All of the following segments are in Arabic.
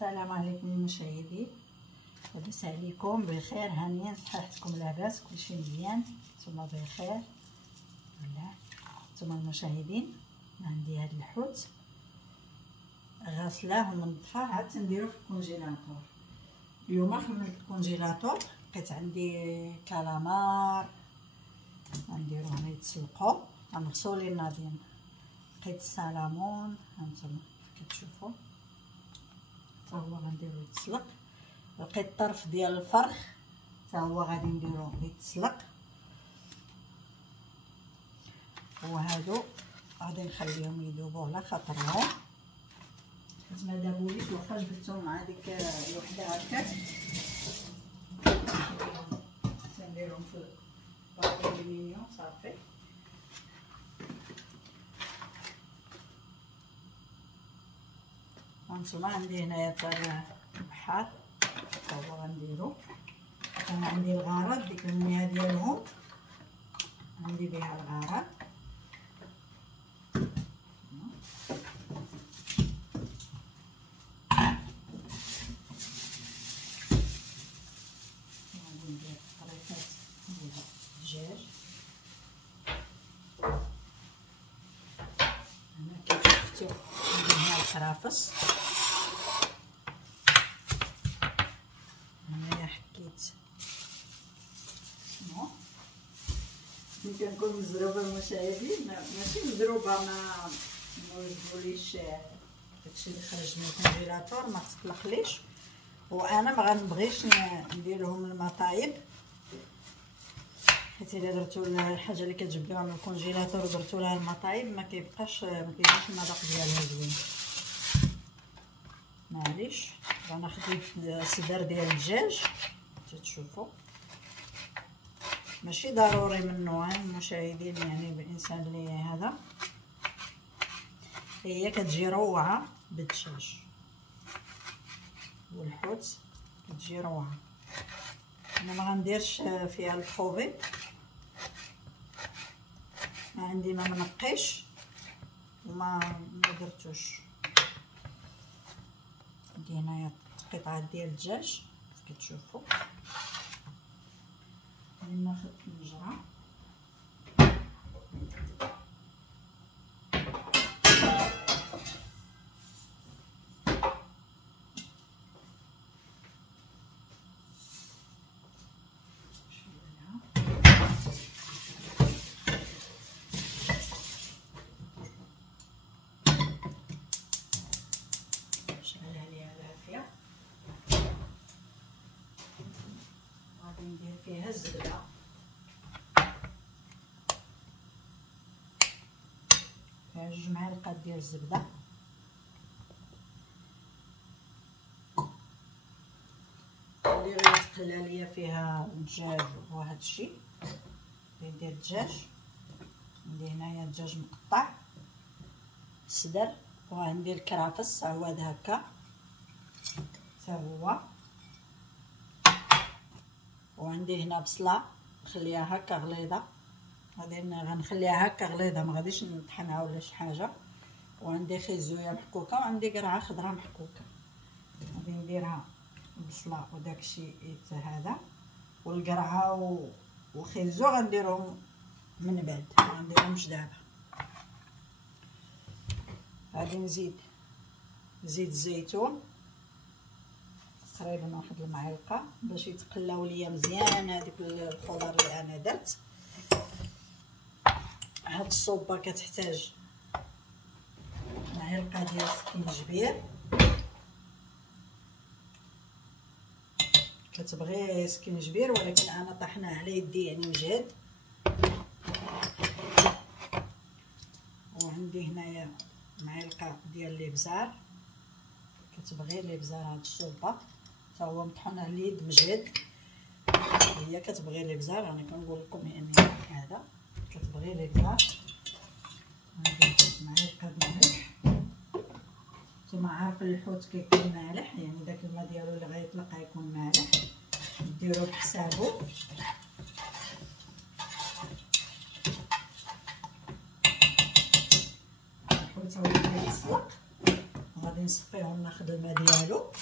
السلام عليكم المشاهدين، لاباس عليكم؟ بخير، هانيين، صحتكم لاباس؟ كلشي مزيان؟ نتوما بخير؟ لا نتوما المشاهدين، عندي هاد الحوت غاسلاه ومنظفاه عاد تنديرو في الكونجيلاتور. اليوم خدمت الكونجيلاتور، لقيت عندي كالامار غنديروهم يتسلقوا، غنغسلو ليه ناضين. لقيت السلمون هانتوما كتشوفوا حتى هو غنديرو يتسلق. لقيت طرف ديال الفرخ حتى هو غادي نديروه يتسلق، وهادو غادي نخليهم يذوبوا على خاطرهم حيت ما دابوليش، واخا جبدتهم مع ديك الوحده هكاك تنديرهم في الباطي الالومنيوم صافي. هانتوما عندي هنايا تاع البحار حتى هو غنديرو. انا عندي الغرض ديك المياه ديالهم عندي بها الغرض. غادي ندير طريفات ديال الدجاج. هنا كيف شفتو عندي هنا الكرافس، هنايا حكيت شنو ملي كنكون مزروبه المشاهدين، ماشي مزروبه ما يجبوليش داكشي اللي خرج من الكونجيلاتور ما تطلقليش، وانا ما غنبغيش ندير لهم المطايب، حيت الا درتو الحاجه اللي كتجبدوها من الكونجيلاتور ودرتو لها المطايب ما كيبقاش المذاق ديالها زوين. معليش غناخذ الصدر ديال الدجاج تتشوفوا، ماشي ضروري منه المشاهدين، يعني الانسان اللي هذا هي كتجي روعه بالدجاج والحوت كتجي روعه. انا ما غنديرش فيها الخوبي، ما عندي ما منقيش وما درتوش. عندي هنايا قطعه ديال الدجاج كتشوفوا، غادي ناخذ الطنجره ندير فيها الزبده، فيها 2 معالق ديال الزبده. اللي غير تقلى ليا فيها الدجاج وهذا الشيء ندير الدجاج. عندي هنايا الدجاج مقطع الصدر، وعندي الكرافس عواد هكا حتى هو، وعندي هنا بصله نخليها هكا غليظه، غنخليها هكا غليظه ما غاديش نطحنها ولا شي حاجه. وعندي خيزويه محكوكه، وعندي قرعه خضراء محكوكه. غادي نديرها البصله وداكشي هذا والقرعه والخيزو غنديرهم من بعد، ما غنديرهمش دابا. غادي نزيد زيت الزيتون تقريبا 1 المعلقه باش يتقلاو ليا مزيان هذيك الخضر اللي انا درت. هاد الصوبه كتحتاج معلقه ديال السكينجبير، كتبغي سكينجبير ولكن انا طحناه على يدي يعني مجهد. وعندي هنايا معلقه ديال الابزار، كتبغي الابزار هاد الصوبه حتى هو مطحون على اليد مجهد، هي كتبغي الابزار. انا كنقول لكم يعني هذا كتبغي الابزار. غندير معلقه د الملح، نتوما عارفين الحوت كيكون مالح، يعني داك الماء ديالو اللي غيطلق غيكون مالح، ديروه بحسابو. الحوت هو كيتسلق، غادي غادي نصفيه وناخذ الماء ديالو.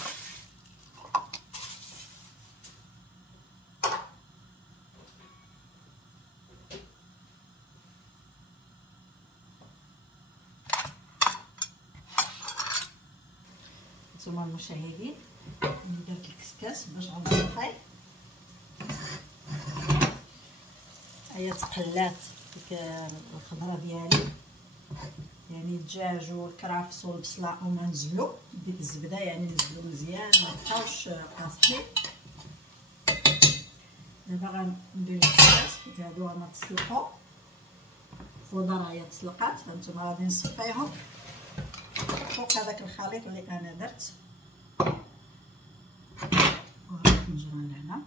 نتوما المشاهدين درت الكسكاس باش غنصفيه. هي تقلات ديك الخضره ديالي، يعني الدجاج والكرافس والبصله وما نزلو ديك الزبده، يعني نزلو مزيان ما بقاوش قاصحين. دابا غندير الكسكاس حيت هادو هما تسلقوا، الخضره هي تسلقات. هانتوما غادي نصفيهم فوق هذاك الخليط اللي انا درت، وغنجرو لهنا.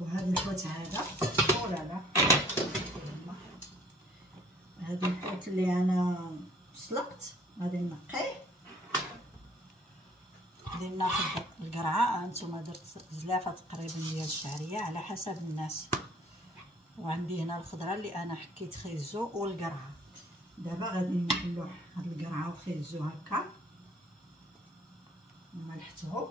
وهذا الحوت هذا لا هذا الحوت اللي انا سلقت غادي نقيه. غادي ناخذ القرعه. هانتوما درت زلافه تقريبا ديال الشعريه على حسب الناس، وعندي هنا الخضره اللي انا حكيت خيزو والقرعه. دابا غادي نحلو هاد القرعه وخيزو هكا وملحتهم.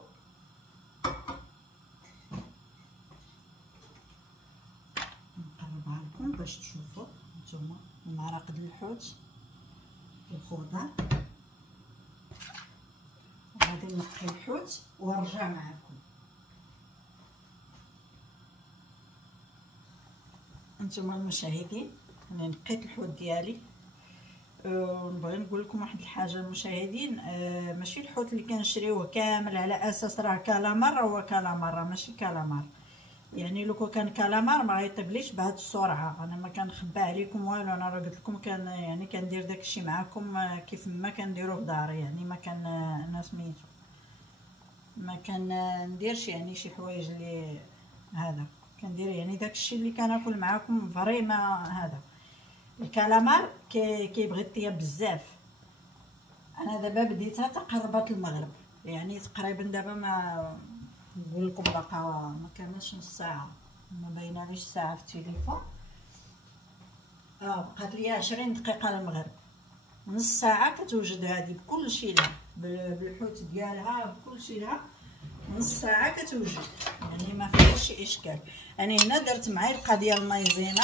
نقربها لكم باش تشوفوا نتوما المرق ديال الحوت الخضر. غادي نقي الحوت ونرجع معكم. انتما المشاهدين انا نقيت الحوت ديالي. ونبغي نقول لكم واحد الحاجه المشاهدين، ماشي الحوت اللي كنشريوه كامل على اساس راه كالامار هو كالامار، ماشي كالامار. يعني لو كان كالامار ما غيطيبليش بهذه السرعه. انا ما كنخبى عليكم والو، انا راه قلت لكم كان يعني كندير داكشي معكم كيف ما كنديرو في داري. يعني ما كان انا سميتو ما كنديرش يعني شي حوايج اللي هذا، كندير يعني داكشي اللي كناكل معكم فريما. هذا الكالامار كيبغي الطياب بزاف. انا دابا بديتها تقربت المغرب، يعني تقريبا دابا ما نقول لكم باقا ما كملش نص ساعه، ما بايناليش الساعه في التليفون. بقات لي 20 دقيقه للمغرب. نص ساعه كتوجد هذه بكلشي لها، بالحوت ديالها بكلشي لها. نص ساعه كتوجد، يعني ما فيهاش شي اشكال. انا هنا درت معلقه ديال المايزينا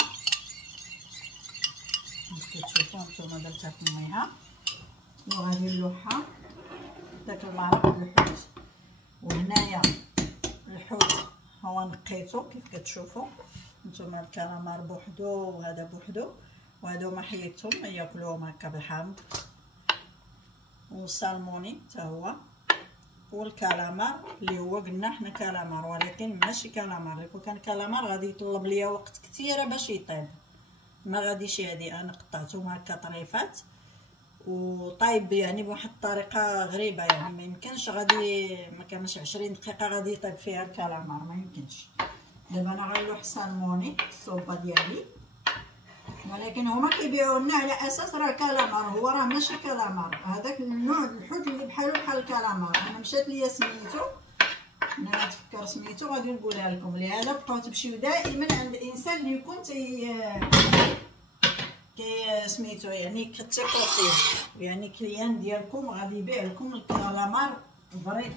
كتشوفوا نتوما، درتها في ميها وغادي نلوحها داك المرق ديال الحوت. وهنايا الحوت هو نقيتو كيف كتشوفوا نتوما، الكالامار بوحدو وهذا بوحدو، وهادو ما حيدتهم ياكلوهم هكا بالحامض. والسالموني حتى هو، والكالامار اللي هو قلنا حنا كالامار ولكن ماشي كالامار. كون كان كالامار غادي يطلب ليا وقت كثيره باش يطيب، ما غاديش. هادي انا قطعتهم هكا طريفات وطايب يعني بواحد الطريقه غريبه، يعني ما يمكنش غادي ما كانش 20 دقيقه غادي يطيب فيها الكالامار، ما يمكنش. دابا انا غنلوح السالموني الصوبه ديالي، ولكن هما كيبيعوا لنا على اساس راه كالامار، هو راه ماشي كالامار. هذاك النوع الحوت اللي بحال الكالامار. انا مشات ليا سميتو، انا غنتفكر سميتو غادي نقولها لكم. لهذا بقاو تمشيو دائما عند الانسان اللي يكون كي سميتو يعني كتثقوا فيه، يعني كليان ديالكم غادي يبيع لكم الكالامار فري،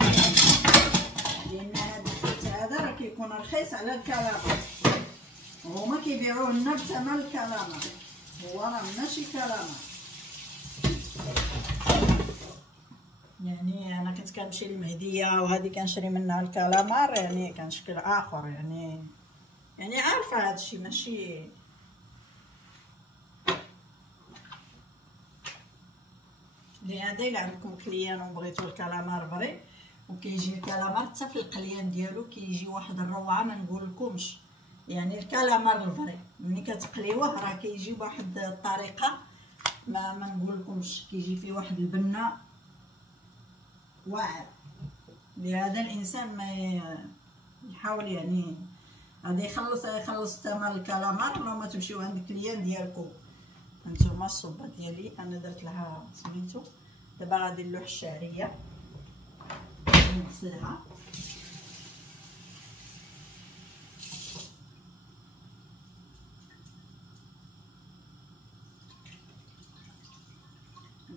لان هذا الحوت هذا راه كيكون رخيص على الكالامار. هما كيبيعوه لنا بثمن الكالامار، هو راه ماشي كالامار. يعني انا كنت كنمشي للمهديه وهذه كنشري منها الكالامار، يعني كان شكل اخر. يعني عارفه هادشي ماشي لهذا. الا عندكم كليان وبغيتو الكالامار فري وكيجي الكالامار حتى في القليان ديالو كيجي واحد الروعه ما نقولكمش. يعني الكالامار الفري ملي كتقليوه راه كيجي بواحد الطريقه ما نقولكمش، كيجي فيه واحد البنه واعر. لهذا الانسان ما يحاول يعني غادي يخلص ثمن الكالامار ولا ما تمشيو عند الكليان ديالكم. هانتوما الصوبه ديالي انا درت لها سميتو. دابا غادي نلوح الشعريه نغسلها.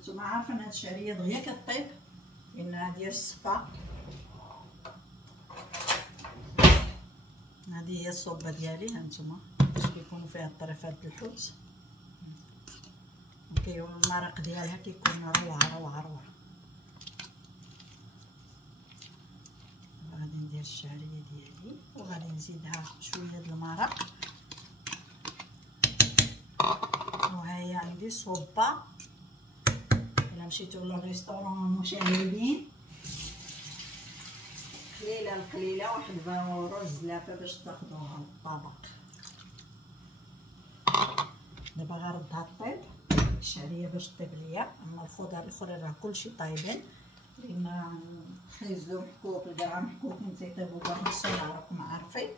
نتوما عارفين هاد الشعريه دغيا كطيب لانها ديال الصفا. هذه هي الصوبه ديالي. هانتوما باش كيكونوا فيها الطريفات د الحوت، المرق ديالها كيكون روعه روعه روعه. غادي ندير الشعريه ديالي وغادي نزيدها شويه د المرق. وهي عندي صوبه. الا مشيتو للريستورون المشاهدين، قليله القليله واحد رز زلافه باش تاخذوها للطبق. دابا غنردها طيب الشعريه باش طيب ليا. اما الخضر الاخرين راه كلشي طايبين، لان خيزلو محكوك الكرع محكوكين تيطيبوا بواحد السرعه راكم عارفين.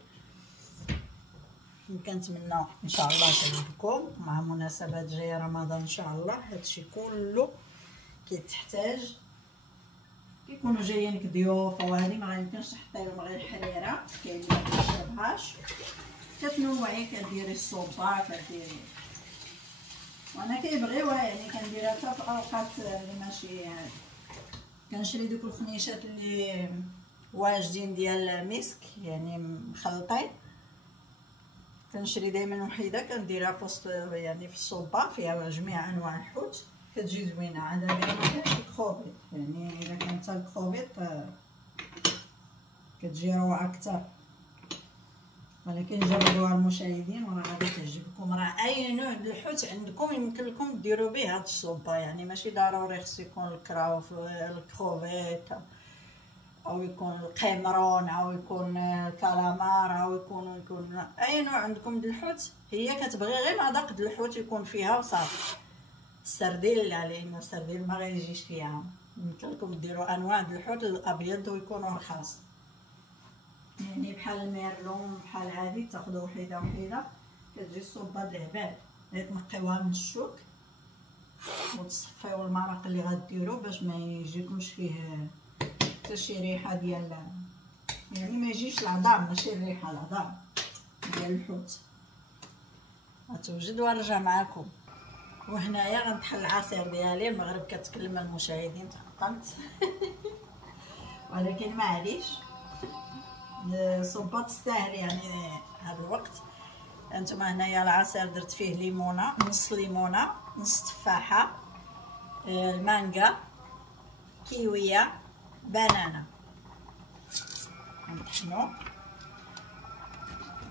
كنتمنى ان شاء الله تعجبكم مع مناسبات جايه رمضان ان شاء الله. هادشي كله كيتحتاج كيكونوا جايينك ضيوف وهادي ما غيمكنش تحطي لهم غير الحريره، كاين اللي ما كيشربهاش. كتنوعي كديري الصوبه كديري، وانا كيبغيوها يعني كنديرها حتى في اوقات اللي ماشي. كنشري دوك الخنيشات اللي واجدين ديال المسك يعني مخلطين، كنشري دائما وحيده كنديرها في وسط يعني في الصوبه فيها جميع انواع الحوت، كتجي زوينه. عاد دائما الكروفيت يعني الا كانت الكروفيت كتجي روعه اكثر، ولكن جربوها المشاهدين وراه غادي تعجبكم. راه اي نوع د الحوت عندكم يمكن لكم ديروا به هاد الصوبه، يعني ماشي ضروري خص يكون الكروفيت او يكون القمرون او يكون الكالامار او يكون اي نوع عندكم د الحوت. هي كتبغي غير مذاق د الحوت يكون فيها وصافي. السردين لا، لان السردين ما غيجيش فيها. يمكن لكم ديروا انواع د الحوت الابيض ويكونوا رخاص، يعني بحال الميرلون بحال هادي تاخذوا وحيده وحيده. كتجي الصوبه دهبال تنقيوها من الشوك وتصفيو المرق اللي غديروا باش ما يجيكمش فيه حتى شي ريحه ديال، يعني ما يجيش العظام ماشي الريحه، العظام ديال الحوت. غتوجد ونرجع معكم. وهنايا غنطحن العصير ديالي. المغرب كتكلم المشاهدين تقطمت ولكن معليش، الصوبه تستاهل يعني هذا الوقت. انتما هنايا العصير درت فيه ليمونه، نص ليمونه، نص تفاحه، المانجا، كيويه، بنانه. نطحنو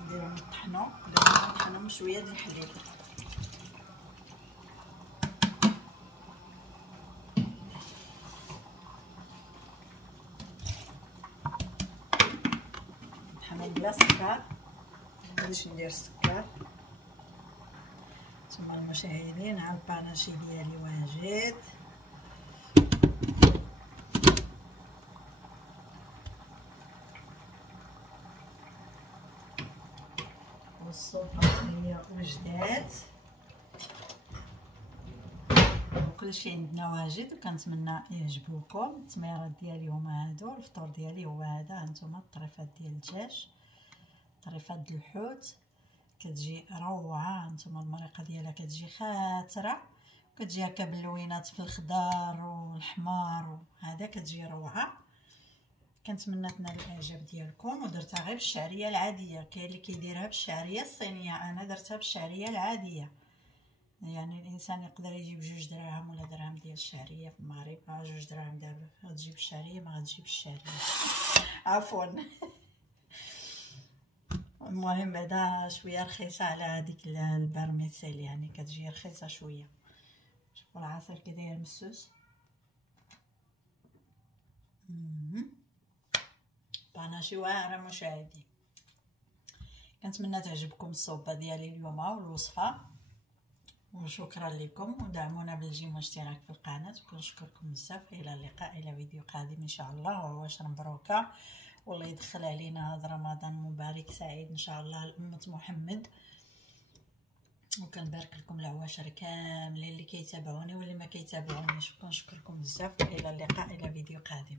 نديرو نطحنو شويه ديال الحليب. نطحنو بلا سكر، مغاديش ندير السكر. نتوما المشاهدين ها الباناشي ديالي واجد. والصوبه هي وجدات وكلشي عندنا واجد. وكنتمنى يعجبوكم التميرات ديالي هما هادو. الفطور ديالي هو هذا. هانتوما الطريفات ديال الدجاج، طريفات د الحوت كتجي روعه. هانتوما المريقه ديالها كتجي خاتره، كتجي هكا باللوينات في الخضار والحمار وهذا كتجي روعه. كنتمنى تنال الاعجاب ديالكم. ودرتها غير بالشعريه العاديه، كاين اللي كيديرها بالشعريه الصينيه، انا درتها بالشعريه العاديه. يعني الانسان يقدر يجيب 2 دراهم ولا درهم ديال الشعريه في المغرب. 2 دراهم دابا غتجيب الشعريه ما غتجيب الشعريه عفوا. المهم بعدا شويه رخيصه على هذيك البرميسيل، يعني كتجي رخيصه شويه. شوفوا العصير كي داير مسوس. باناشي واعره مشاهدين. كنتمنى تعجبكم الصوبه ديالي اليوم والوصفه. وشكرا لكم، ودعمونا بالجيم واشتراك في القناه. وكنشكركم بزاف. الى اللقاء، الى فيديو قادم ان شاء الله. وعواشر مبروكه، والله يدخل علينا هذا رمضان مبارك سعيد ان شاء الله لأمة محمد. وكنبارك لكم العواشر كاملين اللي كيتابعوني واللي ما كيتابعونيش. كنشكركم بزاف. الى اللقاء، الى فيديو قادم.